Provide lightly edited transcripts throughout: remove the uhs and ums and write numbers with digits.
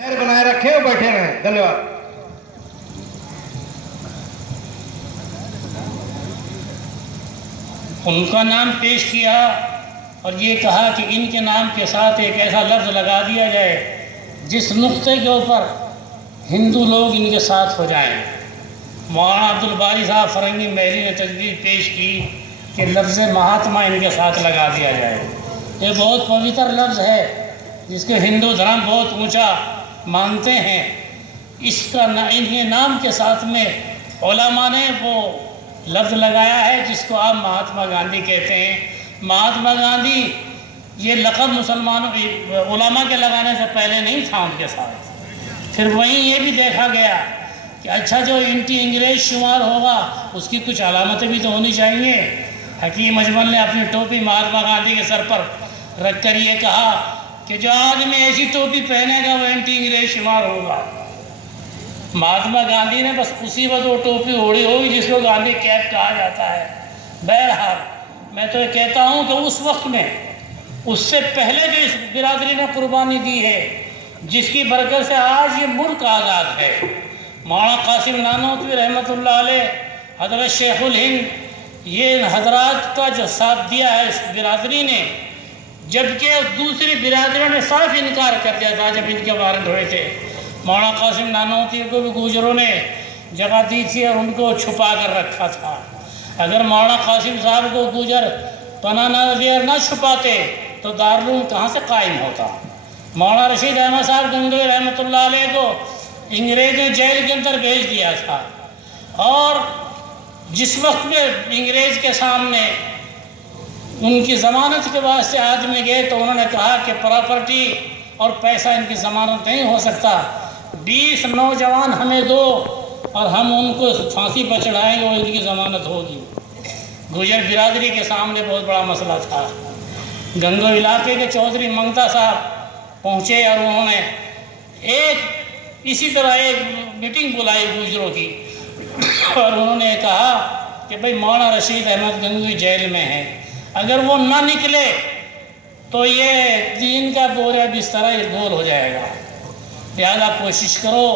بنائے رکھے اور بیٹھے رہیں. دھنیواد. ان کا نام پیش کیا اور یہ کہا کہ ان کے نام کے ساتھ ایک ایسا لفظ لگا دیا جائے جس نقطے کے اوپر ہندو لوگ ان کے ساتھ ہو جائیں. مولانا عبدالباری صاحب فرنگی محلی نے تجویز پیش کی کہ لفظ مہاتما ان کے ساتھ لگا دیا جائے. یہ بہت پوتر لفظ ہے جس کے ہندو دھرم بہت اونچا مانتے ہیں. اس کا ان کے نام کے ساتھ میں علماء نے وہ لفظ لگایا ہے جس کو آپ مہاتما گاندھی کہتے ہیں. مہاتما گاندھی یہ لقب مسلمانوں علماء کے لگانے سے پہلے نہیں تھا ان کے ساتھ. پھر وہیں یہ بھی دیکھا گیا کہ اچھا جو اینٹی انگریز شمار ہوگا اس کی کچھ علامتیں بھی تو ہونی چاہیے. حکیم اجمل نے اپنی ٹوپی مہاتما گاندھی کے سر پر رکھ کر یہ کہا کہ جو آدمی ایسی ٹوپی پہنے گا وہ اینٹی انگریز شمار ہوگا. مہاتما گاندھی نے بس اسی وقت وہ ٹوپی اوڑھی ہوگی جس کو گاندھی کیپ کہا جاتا ہے. بہرحال میں تو یہ کہتا ہوں کہ اس وقت میں اس سے پہلے جو اس برادری نے قربانی دی ہے جس کی برکت سے آج یہ ملک آزاد ہے. مولانا قاسم نانوتوی رحمۃ اللہ علیہ، حضرت شیخ الہند، یہ حضرات کا جو ساتھ دیا ہے اس برادری نے، جبکہ دوسری برادریوں نے صاف انکار کر دیا تھا جب ان کے وارث ہوئے تھے. مولانا قاسم نانوتوی کو بھی گوجروں نے جگہ دی تھی اور ان کو چھپا کر رکھا تھا. اگر مولانا قاسم صاحب کو گوجر پناہ نہ چھپاتے تو دارالعلوم کہاں سے قائم ہوتا. مولانا رشید احمد صاحب گنگوئی رحمۃ اللہ علیہ کو انگریز نے جیل کے اندر بھیج دیا تھا، اور جس وقت میں انگریز کے سامنے ان کی ضمانت کے واسطے آدمی گئے تو انہوں نے کہا کہ پراپرٹی اور پیسہ ان کی ضمانت نہیں ہو سکتا، 20 نوجوان ہمیں دو اور ہم ان کو پھانسی پر چڑھائیں گے اور ان کی ضمانت ہوگی. گوجر برادری کے سامنے بہت بڑا مسئلہ تھا. گنگوئی علاقے کے چودھری منگتا صاحب پہنچے اور انہوں نے اسی طرح ایک میٹنگ بلائی گوجروں کی، اور انہوں نے کہا کہ بھئی مولانا رشید احمد گنگوئی جیل میں ہیں، اگر وہ نہ نکلے تو یہ دین کا بوریا بستر یہ گول ہو جائے گا، لہذا کوشش کرو.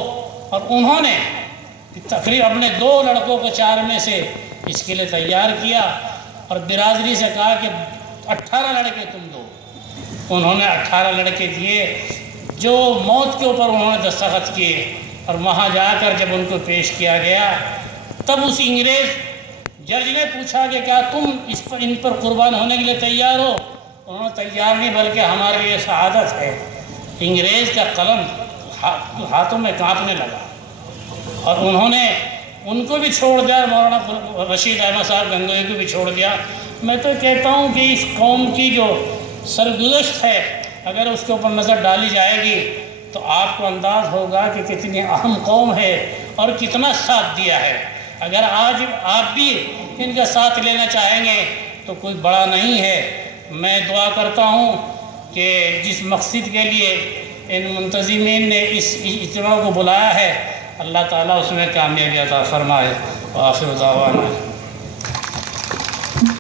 اور انہوں نے تقریباً اپنے 2 لڑکوں کو 4 میں سے اس کے لیے تیار کیا اور برادری سے کہا کہ 18 لڑکے تم دو. انہوں نے 18 لڑکے دیے جو موت کے اوپر انہوں نے دستخط کیے، اور وہاں جا کر جب ان کو پیش کیا گیا تب اس انگریز جج نے پوچھا کہ کیا تم ان پر قربان ہونے کے لیے تیار ہو؟ انہوں نے تیار نہیں بلکہ ہمارے لیے سعادت ہے. انگریز کا قلم ہاتھوں میں کانپنے لگا اور انہوں نے ان کو بھی چھوڑ دیا، مولانا رشید احمد صاحب گنگوئی کو بھی چھوڑ دیا. میں تو کہتا ہوں کہ اس قوم کی جو سرگزشت ہے اگر اس کے اوپر نظر ڈالی جائے گی تو آپ کو انداز ہوگا کہ کتنی اہم قوم ہے اور کتنا ساتھ دیا ہے. اگر آج آپ بھی ان کا ساتھ لینا چاہیں گے تو کوئی بڑا نہیں ہے. میں دعا کرتا ہوں کہ جس مقصد کے لیے ان منتظمین نے اس اجتماع کو بلایا ہے اللہ تعالیٰ اس میں کامیابی عطا فرمائے. وآخر دعوانا